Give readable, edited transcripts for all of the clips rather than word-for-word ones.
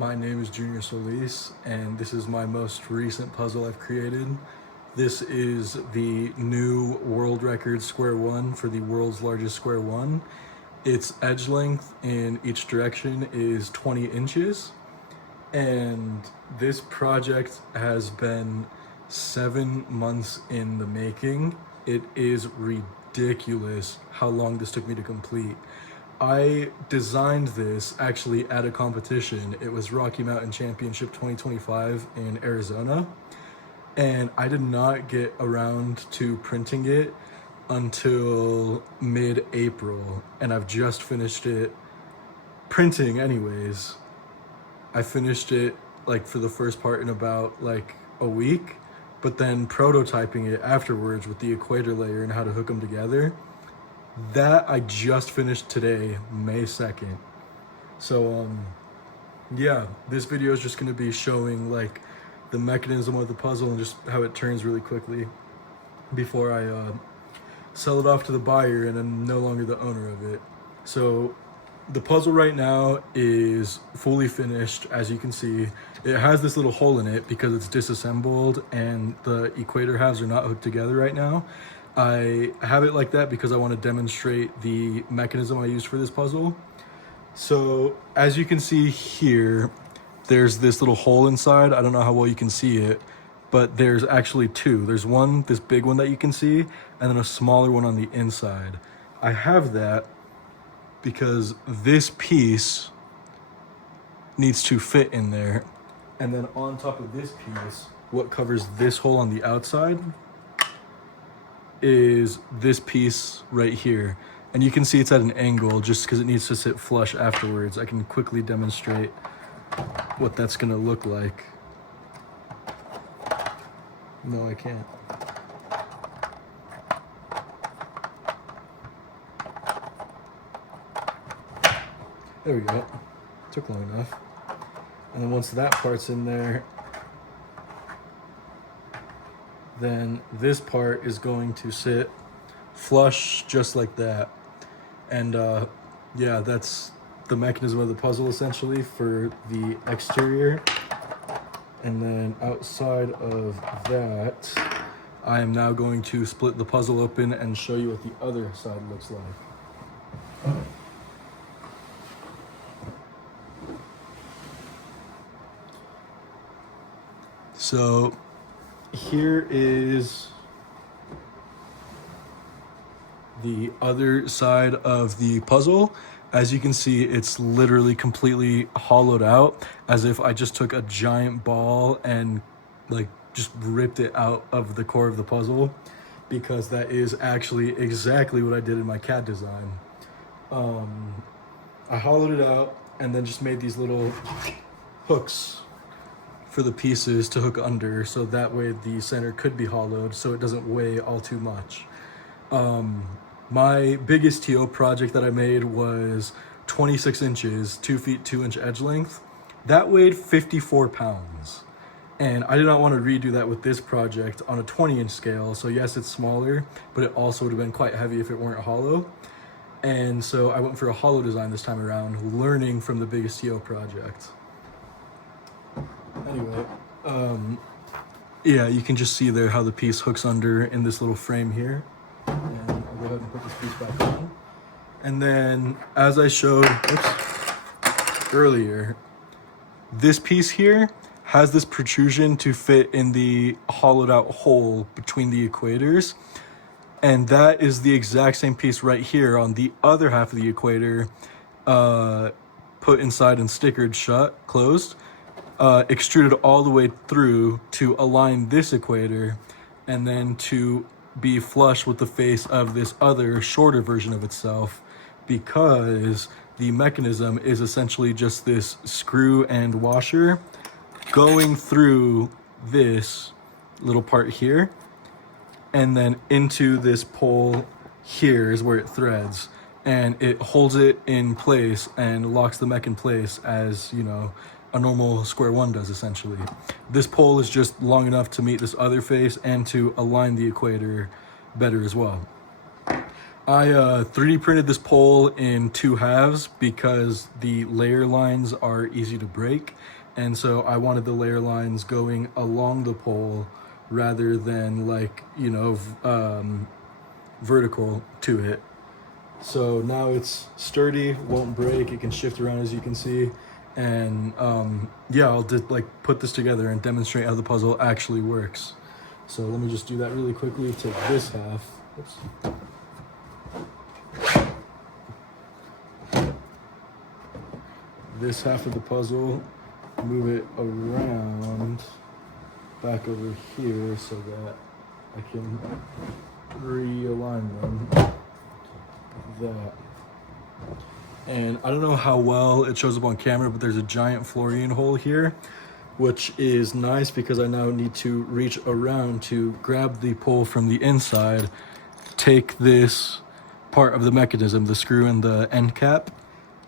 My name is Junior Solis, and this is my most recent puzzle I've created. This is the new world record Square-1 for the world's largest Square-1. Its edge length in each direction is 20 inches, and this project has been 7 months in the making. It is ridiculous how long this took me to complete. I designed this actually at a competition. It was Rocky Mountain Championship 2025 in Arizona. And I did not get around to printing it until mid-April. And I've just finished it printing anyways. I finished it like for the first part in about like a week, but then prototyping it afterwards with the equator layer and how to hook them together. That I just finished today, May 2nd. So yeah, this video is just going to be showing like the mechanism of the puzzle and just how it turns really quickly before I sell it off to the buyer and I'm no longer the owner of it. So the puzzle right now is fully finished. As you can see, it has this little hole in it because it's disassembled and the equator halves are not hooked together right now. I have it like that because I want to demonstrate the mechanism I used for this puzzle. So as you can see here, there's this little hole inside. I don't know how well you can see it, but there's actually two. There's one, this big one that you can see, and then a smaller one on the inside. I have that because this piece needs to fit in there. And then on top of this piece, what covers this hole on the outside is this piece right here. And you can see it's at an angle just because it needs to sit flush afterwards. I can quickly demonstrate what that's gonna look like. No, I can't. There we go. Took long enough. And then once that part's in there, then this part is going to sit flush just like that. And yeah, that's the mechanism of the puzzle essentially for the exterior. And then outside of that, I am now going to split the puzzle open and show you what the other side looks like. So here is the other side of the puzzle. As you can see, it's literally completely hollowed out, as if I just took a giant ball and like just ripped it out of the core of the puzzle, because that is actually exactly what I did in my CAD design. I hollowed it out and then just made these little hooks for the pieces to hook under, so that way the center could be hollowed so it doesn't weigh all too much. My biggest TO project that I made was 26 inches, 2 feet 2 inch edge length. That weighed 54 pounds. And I did not want to redo that with this project on a 20-inch scale. So yes, it's smaller, but it also would have been quite heavy if it weren't hollow. And so I went for a hollow design this time around, learning from the biggest TO project. Anyway, yeah, you can just see there how the piece hooks under in this little frame here. And I'll go ahead and put this piece back on. And then, as I showed earlier, this piece here has this protrusion to fit in the hollowed out hole between the equators. And that is the exact same piece right here on the other half of the equator, put inside and stickered shut, closed. Extruded all the way through to align this equator and then to be flush with the face of this other shorter version of itself, because the mechanism is essentially just this screw and washer going through this little part here and then into this pole here is where it threads, and it holds it in place and locks the mech in place as, you know, a normal Square-1 does essentially. This pole is just long enough to meet this other face and to align the equator better as well. I 3D printed this pole in 2 halves because the layer lines are easy to break, and so I wanted the layer lines going along the pole rather than like, you know, vertical to it. So now it's sturdy, won't break, it can shift around as you can see, and yeah, I'll just like put this together and demonstrate how the puzzle actually works. So let me just do that really quickly. Take this half. Oops. This half of the puzzle, move it around back over here so that I can realign them. That. And I don't know how well it shows up on camera, but there's a giant Florian hole here, which is nice because I now need to reach around to grab the pole from the inside, take this part of the mechanism, the screw and the end cap,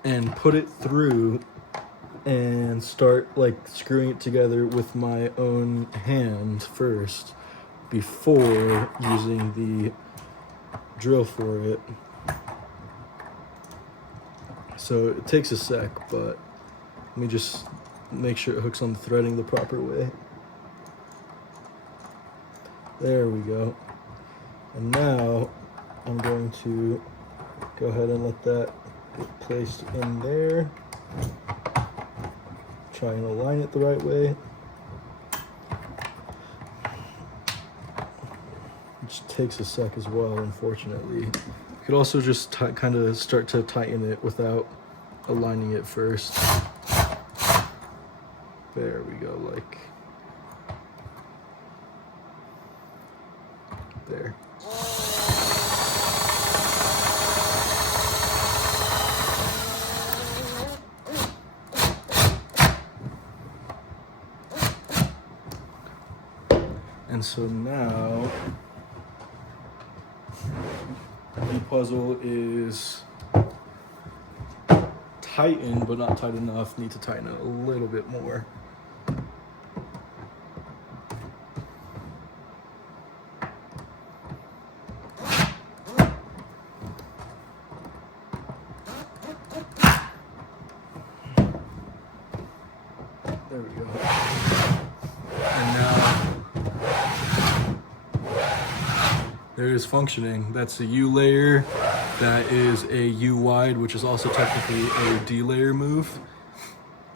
and put it through and start like screwing it together with my own hand first before using the drill for it. So it takes a sec, but let me just make sure it hooks on the threading the proper way. There we go. And now I'm going to go ahead and let that get placed in there. Try and align it the right way. Which takes a sec as well, unfortunately. You could also just kind of start to tighten it without aligning it first. There we go, like there. And so now the puzzle is tightened, but not tight enough. Need to tighten it a little bit more. There we go. And now there it is functioning. That's a U layer. That is a U wide, which is also technically a D layer move.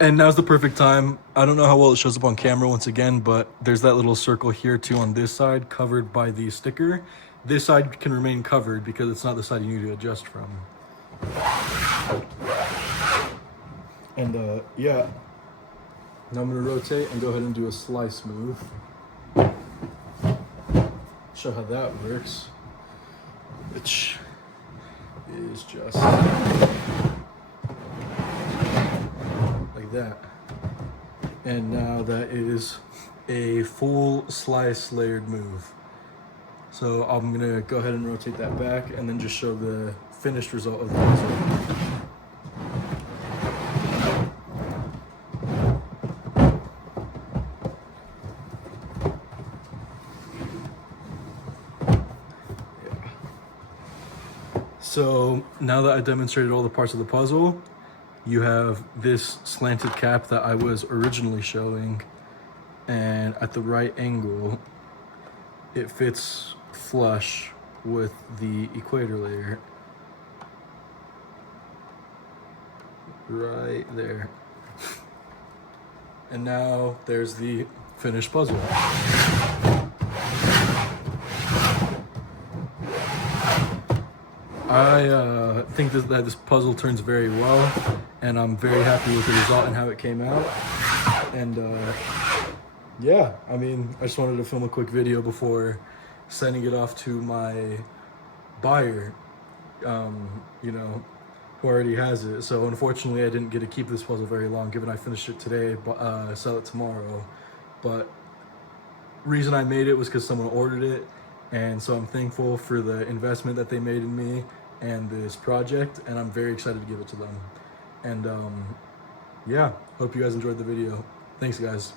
And now's the perfect time. I don't know how well it shows up on camera once again, but there's that little circle here too on this side covered by the sticker. This side can remain covered because it's not the side you need to adjust from. And yeah. Now I'm gonna rotate and go ahead and do a slice move. Show how that works. Which is just like that. And now that is a full slice layered move. So I'm gonna go ahead and rotate that back and then just show the finished result of the puzzle. So now that I demonstrated all the parts of the puzzle, you have this slanted cap that I was originally showing, and at the right angle, it fits flush with the equator layer. Right there. And now there's the finished puzzle. I think that this puzzle turns very well, and I'm very happy with the result and how it came out. And yeah, I mean, I just wanted to film a quick video before sending it off to my buyer, you know, who already has it. So unfortunately, I didn't get to keep this puzzle very long, given I finished it today, but sell it tomorrow. But reason I made it was because someone ordered it. And so I'm thankful for the investment that they made in me and this project, and I'm very excited to give it to them. And yeah, hope you guys enjoyed the video. Thanks, guys.